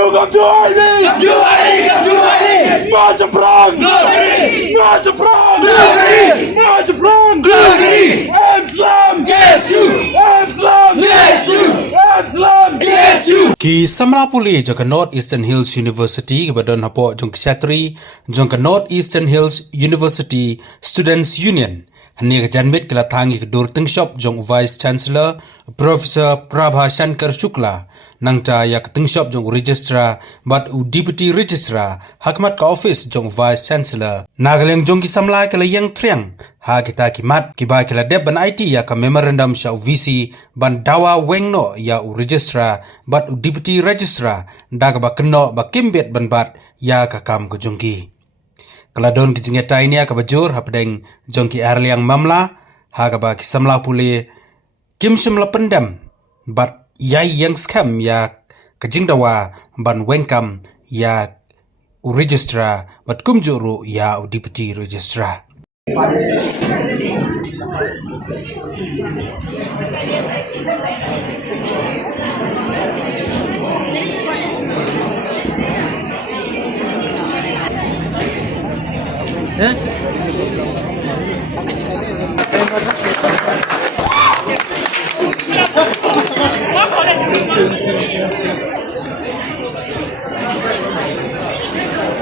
Come to ID! Come to ID! Come to ID! March of Prong! Glory! March of Prong! Glory! March of Prong! Glory! Islam! NEHUSU! Islam! NEHUSU! Islam! NEHUSU! Ki samra puli jong North Eastern Hills University ke badon hapo jong ksatri jong North Eastern Hills University Students Union hani ke janmit kala Thang ke dur Tyngshop jong Vice Chancellor Professor Prabha Shankar Shukla nangta yak Tyngshop jong Registra but Deputy Registra khmat ka office jong Vice Chancellor nagaleng jong ki samla kala yang triang ha kita khmat ki ba kala deb ban IT ya ka memorandum sha VC ban dawa wengno ya Registra but Deputy Registra daga ba keno ba kimbet ban bat ya ka kam ko jongki kaladon ki jinga tainia ka bajur hapdeng jongki arliang mamla ha ka ba ki samla puli kim simla pendam bat ya yang scam ya kajingdawa ban wengkam ya Registra bat kumjuru ya Deputy Registra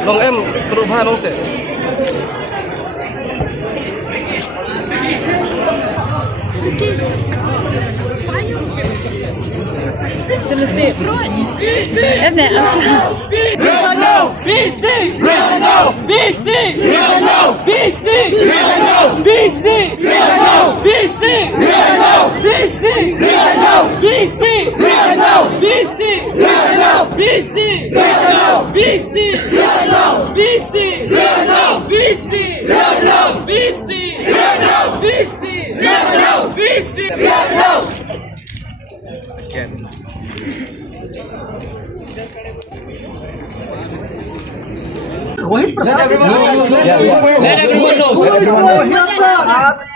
Bang em perubahan dong sih. Selesai. Em nè, No! BC, No! BC, No! BC, No! BC, No! BC, No! BC, No! BC, No! BC, No! BC, No! BC, No! BC, No! BC, No! BC, No! BC, No! BC. No! Rohit Prasad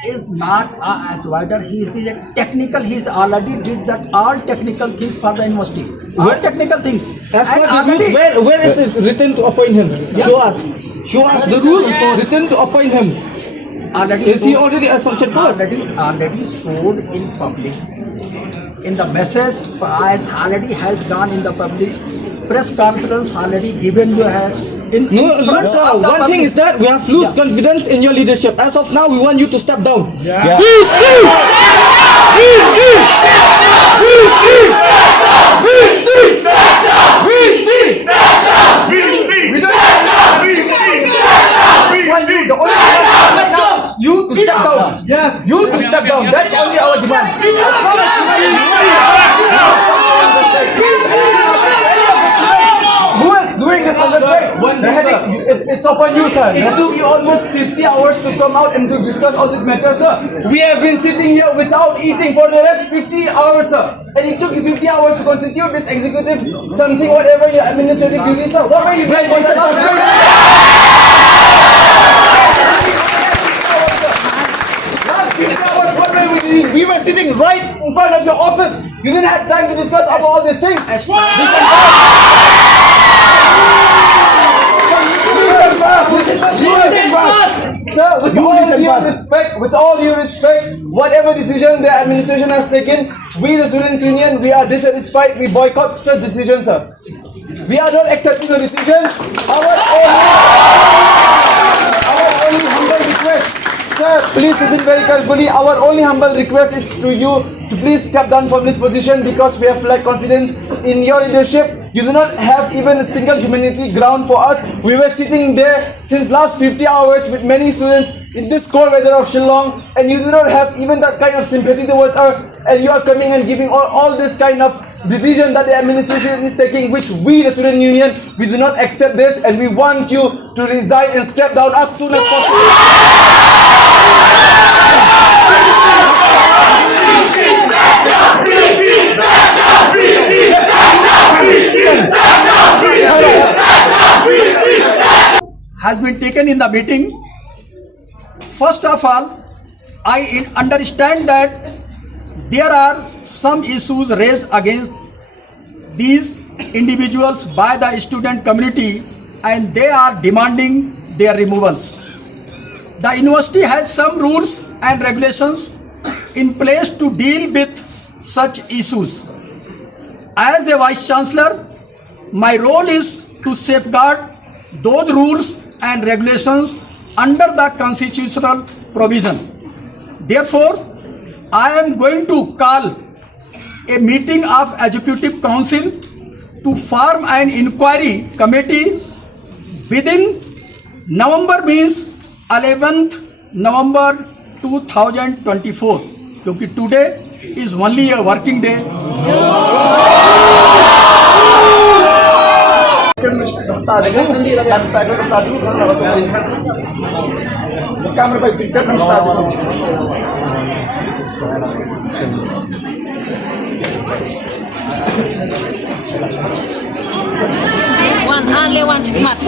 is not a advisor. He is a technical. He is already did that all technical things for the university. All technical things. And already, Where is it written to appoint him? Show us. Show us the rules written to appoint him. already Is he already a assumption post? already showed in public. In the message, already has gone in the public. Press conference already given you have. No, sir. One thing is that we have lost confidence in your leadership. As of now, we want you to step down. You to step down. Yes. You to step down. That's only our demand. Who is doing this on the strike? It's upon you, sir. It took you almost 50 hours to come out and to discuss all these matters, sir. We have been sitting here without eating for the rest 50 hours, sir. And it took you 50 hours to constitute this executive something, whatever your administrative duties, sir. What were you doing for such last 50 hours, what were we doing? We were sitting right in front of your office. You didn't have time to discuss about all these things. Sir, with all due respect, whatever decision the administration has taken, we the Students' Union, we are dissatisfied. We boycott such decisions, sir. We are not accepting the decisions. Our only humble request, sir, please listen very carefully. Our only humble request is to you to please step down from this position because we have lack confidence in your leadership. You do not have even a single humanity ground for us. We were sitting there since last 50 hours with many students in this cold weather of Shillong, and you do not have even that kind of sympathy towards us, and you are coming and giving all this kind of decision that the administration is taking, which we, the Student Union, we do not accept this, and we want you to resign and step down as soon as possible. has been taken in the meeting. First of all, I understand that there are some issues raised against these individuals by the student community, and they are demanding their removals. The university has some rules and regulations in place to deal with such issues. As a Vice Chancellor, my role is to safeguard those rules and regulations under the constitutional provision. Therefore, I am going to call a meeting of Executive Council to form an inquiry committee within November means 11th November 2024, क्योंकि today is only a working day. Only one khmat.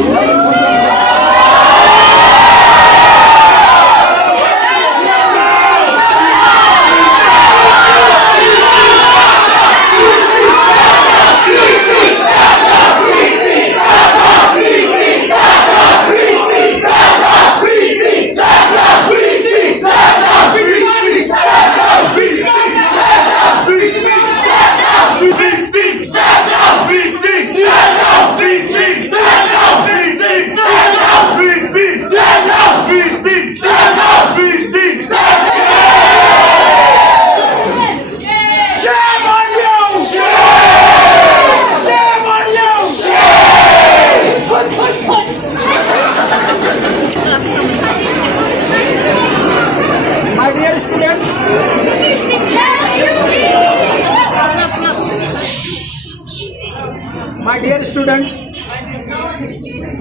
My dear students,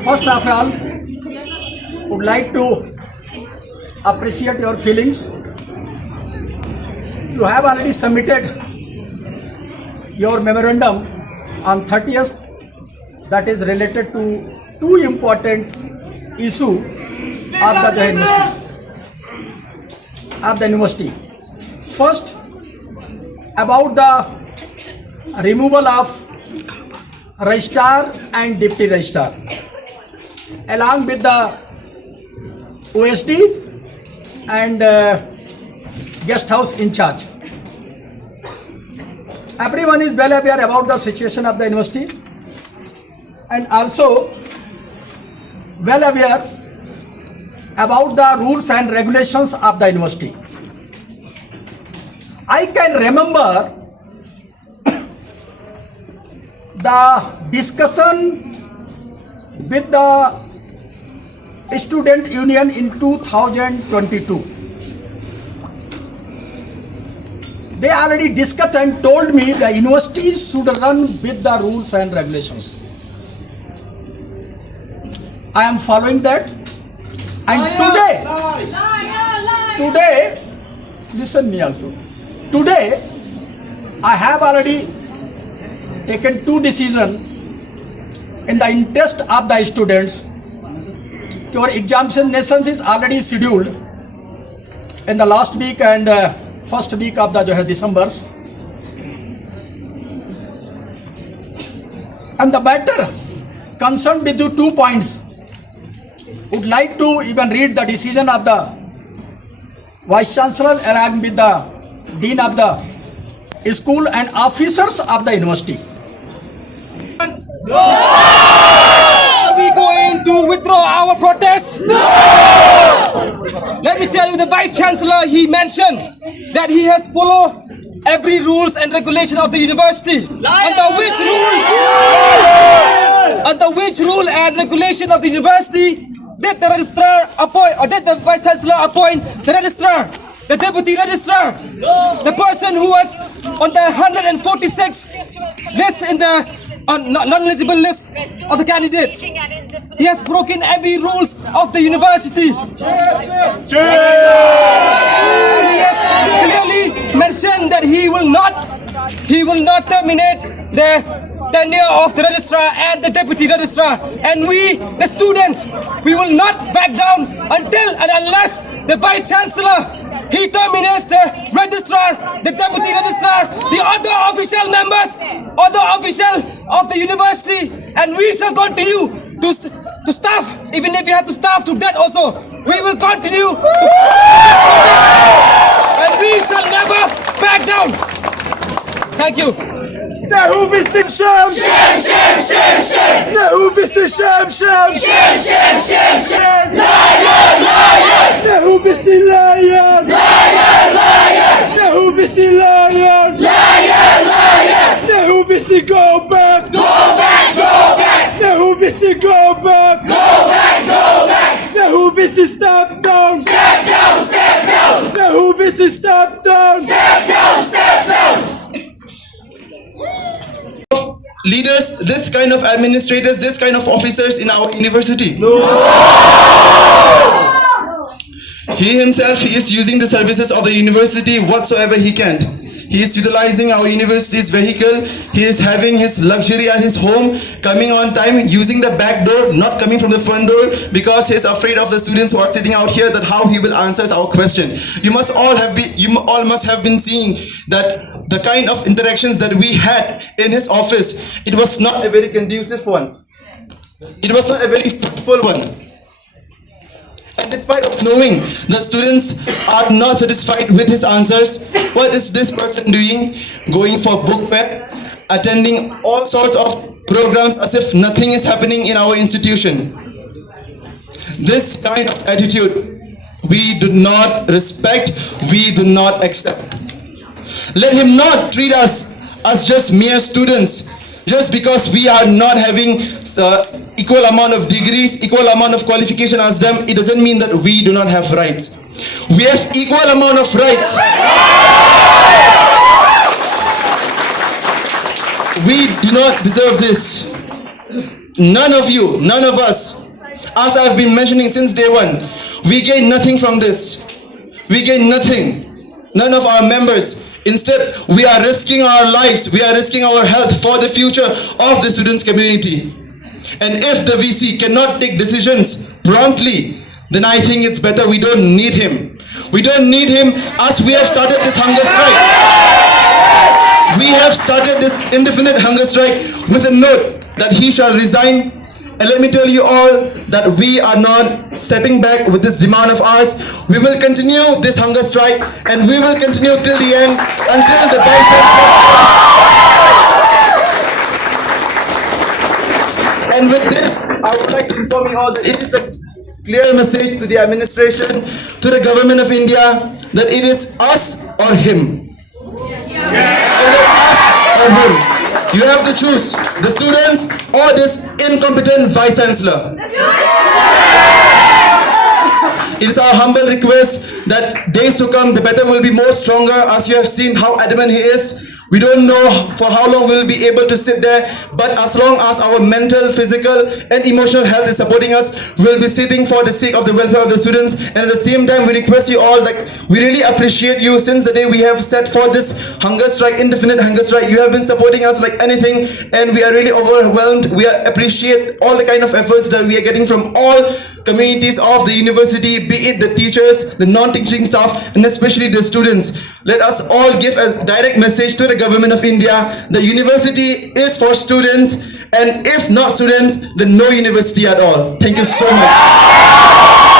first of all, would like to appreciate your feelings. You have already submitted your memorandum on 30th that is related to two important issues of the university. First, about the removal of registrar and deputy registrar along with the OSD and guest house in charge. Everyone is well aware about the situation of the university and also well aware about the rules and regulations of the university. I can remember the discussion with the student union in 2022. They already discussed and told me the university should run with the rules and regulations. I am following that, and today, listen me also. Today, I have already taken two decisions in the interest of the students. Your examination is already scheduled in the last week and first week of the December. And the matter concerned with you 2 points. Would like to even read the decision of the Vice Chancellor along with the Dean of the school and officers of the university. Are we going to withdraw our protest? No! Let me tell you, the Vice Chancellor, he mentioned that he has followed every rules and regulation of the university. Under which rule and regulation of the university did the registrar appoint, or did the Vice Chancellor appoint the registrar, the deputy registrar, the person who was on the 146 list in the non-eligible list of the candidates? He has broken every rules of the university. And he has clearly mentioned that he will not terminate the tenure of the registrar and the deputy registrar. And we, the students, we will not back down until and unless the Vice Chancellor he terminates the registrar, the deputy registrar, the other official members, other official of the university, and we shall continue to staff, even if we have to staff to death also. We will continue and we shall never back down. Thank you. NEHUSU sham! Shame, shame, shame, shame. NEHUSU sham! Shame, shame, shame, shame. Liar, liar. NEHUSU liar! Liar, liar. NEHUSU liar! Liar, liar. NEHUSU go back! Go back, go back. NEHUSU go back! Go back, go back. NEHUSU step down! Step down, step down. NEHUSU step down! Step down, step down. Leaders, this kind of administrators, this kind of officers in our university. He himself, he is using the services of the university whatsoever he can. He is utilizing our university's vehicle. He is having his luxury at his home, coming on time, using the back door, not coming from the front door, because he is afraid of the students who are sitting out here, that how he will answer our question. You all must have been seeing that the kind of interactions that we had in his office, it was not a very conducive one. It was not a very fruitful one. And despite of knowing the students are not satisfied with his answers, what is this person doing? Going for book fair, attending all sorts of programs as if nothing is happening in our institution. This kind of attitude we do not respect, we do not accept. Let him not treat us as just mere students. Just because we are not having equal amount of degrees, equal amount of qualification as them, it doesn't mean that we do not have rights. We have equal amount of rights. We do not deserve this. None of you, none of us, as I've been mentioning since day one, we gain nothing from this. We gain nothing. None of our members. Instead, we are risking our lives, we are risking our health for the future of the students' community. And if the VC cannot take decisions promptly, then I think it's better we don't need him. We don't need him, as we have started this hunger strike. We have started this indefinite hunger strike with a note that he shall resign. And let me tell you all that we are not stepping back with this demand of ours. We will continue this hunger strike, and we will continue till the end, until the bicep. And with this, I would like to inform you all that it is a clear message to the administration, to the government of India, that it is us or him. Either us or him. You have to choose the students or this incompetent vice chancellor. It is our humble request that days to come, the better will be more stronger, as you have seen how adamant he is. We don't know for how long we'll be able to sit there, but as long as our mental, physical and emotional health is supporting us, we'll be sitting for the sake of the welfare of the students. And at the same time, we request you all, we really appreciate you since the day we have set for this hunger strike, indefinite hunger strike. You have been supporting us like anything, and we are really overwhelmed. We appreciate all the kind of efforts that we are getting from all communities of the university, be it the teachers, the non-teaching staff, and especially the students. Let us all give a direct message to the government of India. The university is for students, and if not students, then no university at all. Thank you so much.